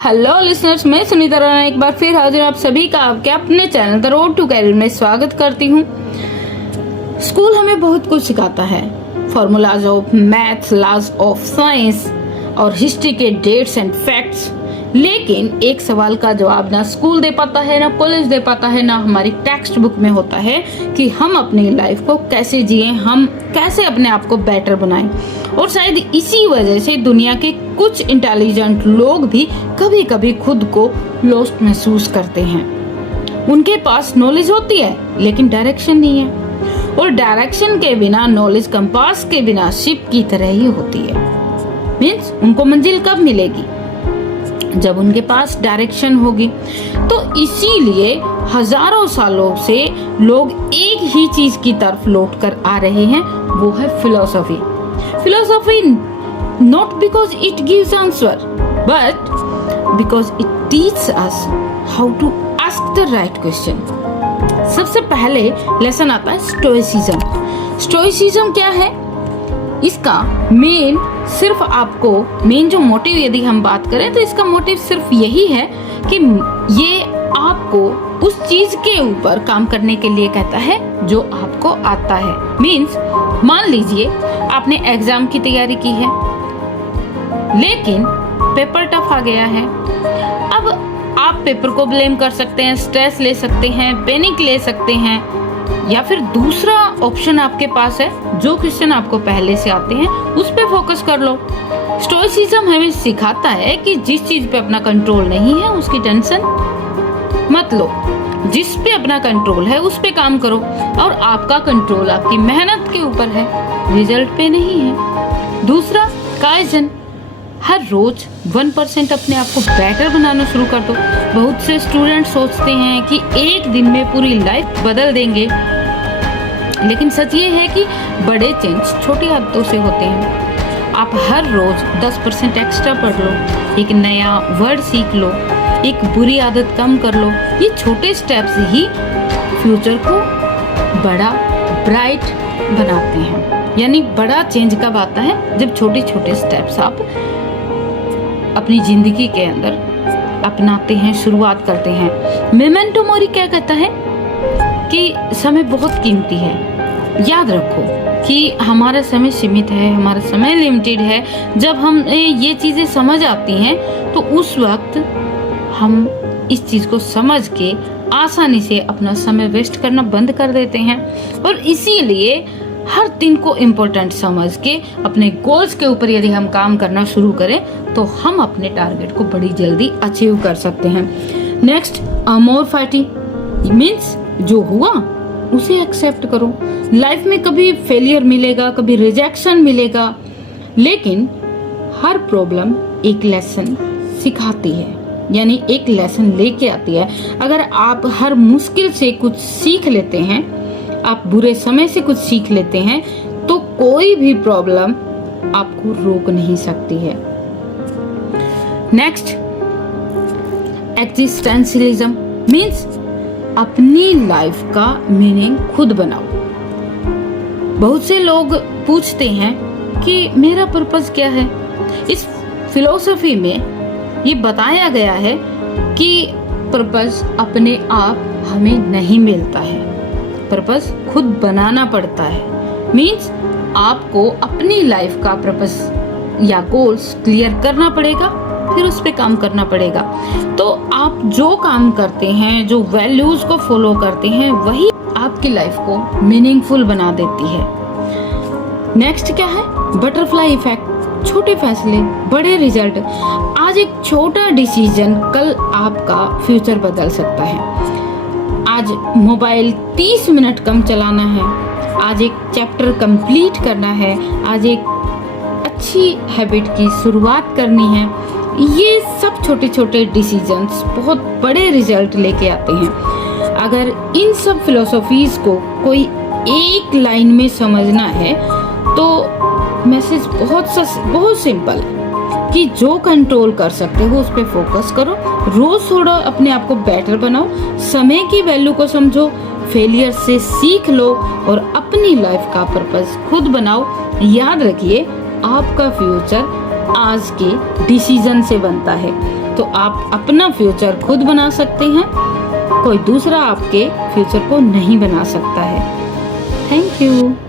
Hello listeners, मैं सुनीता राणा एक बार फिर हाजिर आप सभी का आपके अपने channel the road to career में स्वागत करती हूँ। स्कूल हमें बहुत कुछ सिखाता है, formulas of maths, laws of science और हिस्ट्री के डेट्स एंड फैक्ट्स, लेकिन एक सवाल का जवाब ना स्कूल दे पाता है, ना कॉलेज दे पाता है, ना हमारी टेक्स्ट बुक में होता है कि हम अपनी लाइफ को कैसे जिए, हम कैसे अपने आप को बेटर बनाएं। और शायद इसी वजह से दुनिया के कुछ इंटेलिजेंट लोग भी कभी कभी खुद को लॉस्ट महसूस करते हैं। उनके पास नॉलेज होती है लेकिन डायरेक्शन नहीं है, और डायरेक्शन के बिना नॉलेज कंपास के बिना शिप की तरह ही होती है। मीन्स उनको मंजिल कब मिलेगी? जब उनके पास डायरेक्शन होगी। तो इसीलिए हजारों सालों से लोग एक ही चीज की तरफ लौट कर आ रहे हैं, वो है philosophy. Philosophy not because it gives answer, but because it teaches us how to ask the right question. सबसे पहले लेसन आता है स्टोइसिज्म। स्टोइसिज्म क्या है? इसका मेन सिर्फ आपको मेन जो मोटिव, यदि हम बात करें तो इसका मोटिव सिर्फ यही है कि ये आपको उस चीज के ऊपर काम करने के लिए कहता है जो आपको आता है। मीन्स मान लीजिए आपने एग्जाम की तैयारी की है लेकिन पेपर टफ आ गया है। अब आप पेपर को ब्लेम कर सकते हैं, स्ट्रेस ले सकते हैं, पैनिक ले सकते हैं, या फिर दूसरा ऑप्शन आपके पास है, जो क्वेश्चन आपको पहले से आते हैं उस पे फोकस कर लो। स्टोइसिज्म हमें सिखाता है कि जिस चीज पे अपना कंट्रोल नहीं है उसकी टेंशन मत लो, जिस पे अपना कंट्रोल है उस पे काम करो, और आपका कंट्रोल आपकी मेहनत के ऊपर है, रिजल्ट पे नहीं है। दूसरा, काइजन। हर रोज 1% अपने आप को बेटर बनाना शुरू कर दो। बहुत से स्टूडेंट सोचते हैं कि एक दिन में पूरी लाइफ बदल देंगे, लेकिन सच ये है कि बड़े चेंज छोटी आदतों से होते हैं। आप हर रोज 10% एक्स्ट्रा पढ़ लो, एक नया वर्ड सीख लो, एक बुरी आदत कम कर लो। ये छोटे स्टेप्स ही फ्यूचर को बड़ा ब्राइट बनाते हैं। यानी बड़ा चेंज कब आता है? जब छोटे छोटे स्टेप्स आप अपनी जिंदगी के अंदर अपनाते हैं, शुरुआत करते हैं। मेमेंटो मोरी क्या कहता है कि समय बहुत कीमती है। याद रखो कि हमारा समय सीमित है, हमारा समय लिमिटेड है। जब हम ये चीजें समझ आती हैं तो उस वक्त हम इस चीज को समझ के आसानी से अपना समय वेस्ट करना बंद कर देते हैं, और इसीलिए हर दिन को इम्पोर्टेंट समझ के अपने गोल्स के ऊपर यदि हम काम करना शुरू करें तो हम अपने टारगेट को बड़ी जल्दी अचीव कर सकते हैं। Next, अमोर fighting. मीन्स जो हुआ उसे एक्सेप्ट करो। लाइफ में कभी फेलियर मिलेगा, कभी रिजेक्शन मिलेगा, लेकिन हर प्रॉब्लम एक लेसन सिखाती है, यानी एक लेसन लेके आती है। अगर आप हर मुश्किल से कुछ सीख लेते हैं, आप बुरे समय से कुछ सीख लेते हैं, तो कोई भी प्रॉब्लम आपको रोक नहीं सकती है। Next, existentialism. मीन्स अपनी लाइफ का मीनिंग खुद बनाओ। बहुत से लोग पूछते हैं कि मेरा पर्पस क्या है। इस फिलॉसफी में ये बताया गया है कि पर्पस अपने आप हमें नहीं मिलता है, पर्पस खुद बनाना पड़ता है। मीन्स आपको अपनी लाइफ का पर्पस या गोल्स क्लियर करना पड़ेगा, फिर उस पे काम करना पड़ेगा। तो आप जो काम करते हैं, जो वैल्यूज को फॉलो करते हैं, वही आपकी लाइफ को मीनिंगफुल बना देती है। नेक्स्ट क्या है? Butterfly effect. छोटे फैसले, बड़े रिजल्ट। आज एक छोटा डिसीजन कल आपका फ्यूचर बदल सकता है। आज मोबाइल 30 मिनट कम चलाना है, आज एक चैप्टर कंप्लीट करना है, आज एक अच्छी हैबिट की शुरुआत करनी है। ये सब छोटे छोटे डिसीजंस बहुत बड़े रिजल्ट लेके आते हैं। अगर इन सब फिलोसॉफीज को कोई एक लाइन में समझना है तो मैसेज बहुत सिंपल है कि जो कंट्रोल कर सकते हो उस पे फोकस करो, रोज थोड़ा अपने आप को बेटर बनाओ, समय की वैल्यू को समझो, फेलियर से सीख लो और अपनी लाइफ का पर्पस खुद बनाओ। याद रखिए, आपका फ्यूचर आज के डिसीजन से बनता है। तो आप अपना फ्यूचर खुद बना सकते हैं, कोई दूसरा आपके फ्यूचर को नहीं बना सकता है। Thank you.